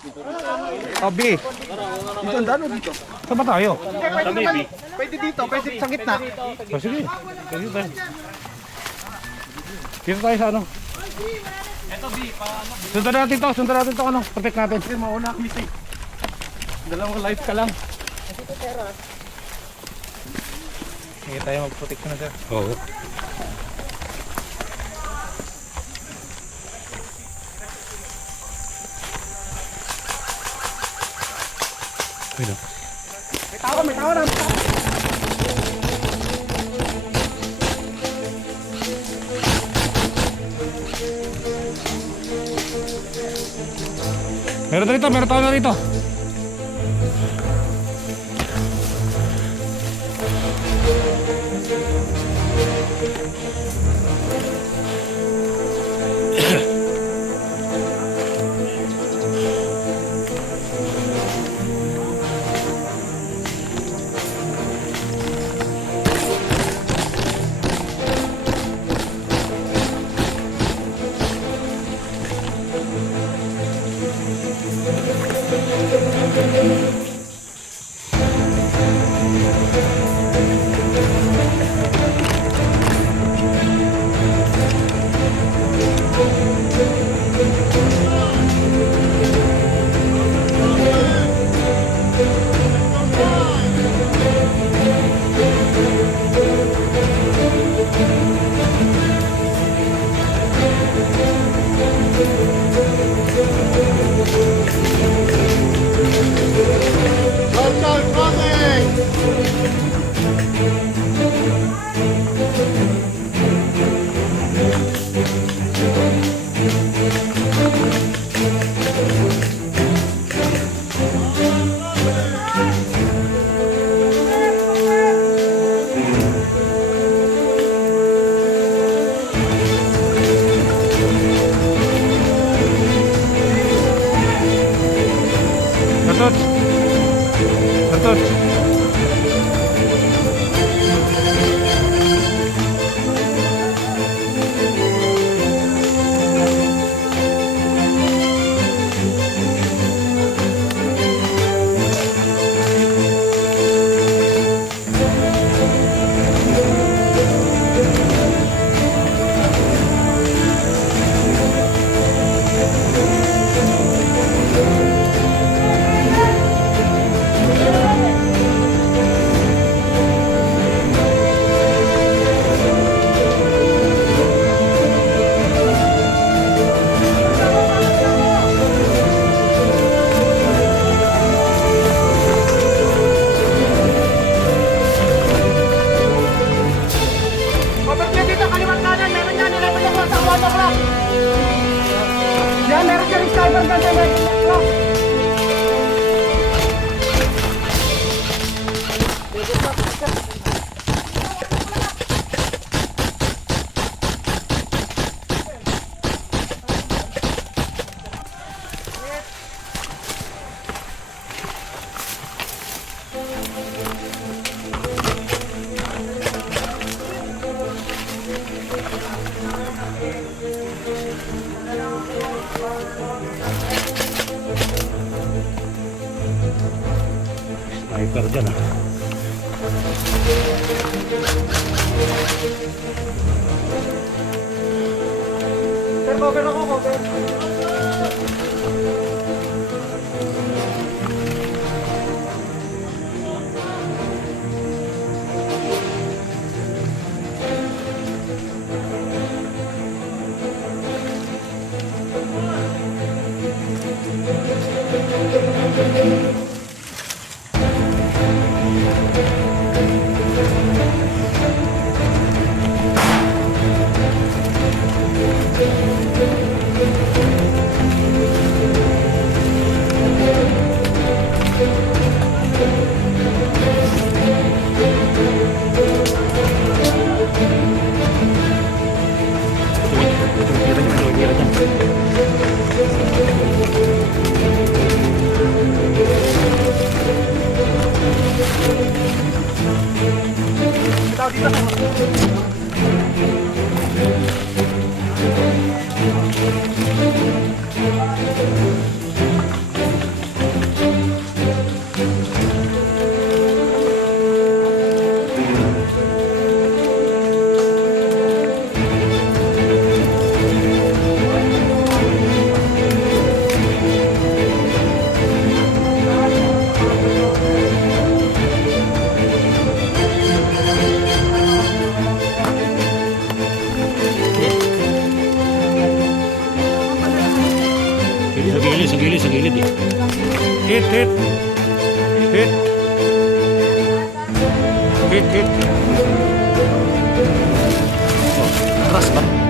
O, B. Dito ang dano dito. Saan ba tayo? Pwede naman. Pwede dito, pwede sa gitna. O, sige. Sige tayo. Dito tayo sa ano? Sundan natin to ano? Perfect natin. Kasi mauna kami sa dalawang life ka lang. Sige tayo mag-protect na sir. Oo. Ayun. May tao na. Meron tayo na rito. Bertot. Yan, meron ka rin sniper gun na meron. Sniper dyan ah. Sir, cover ako, cover. hit. Hit. Hit, hit. Oh, keras ba?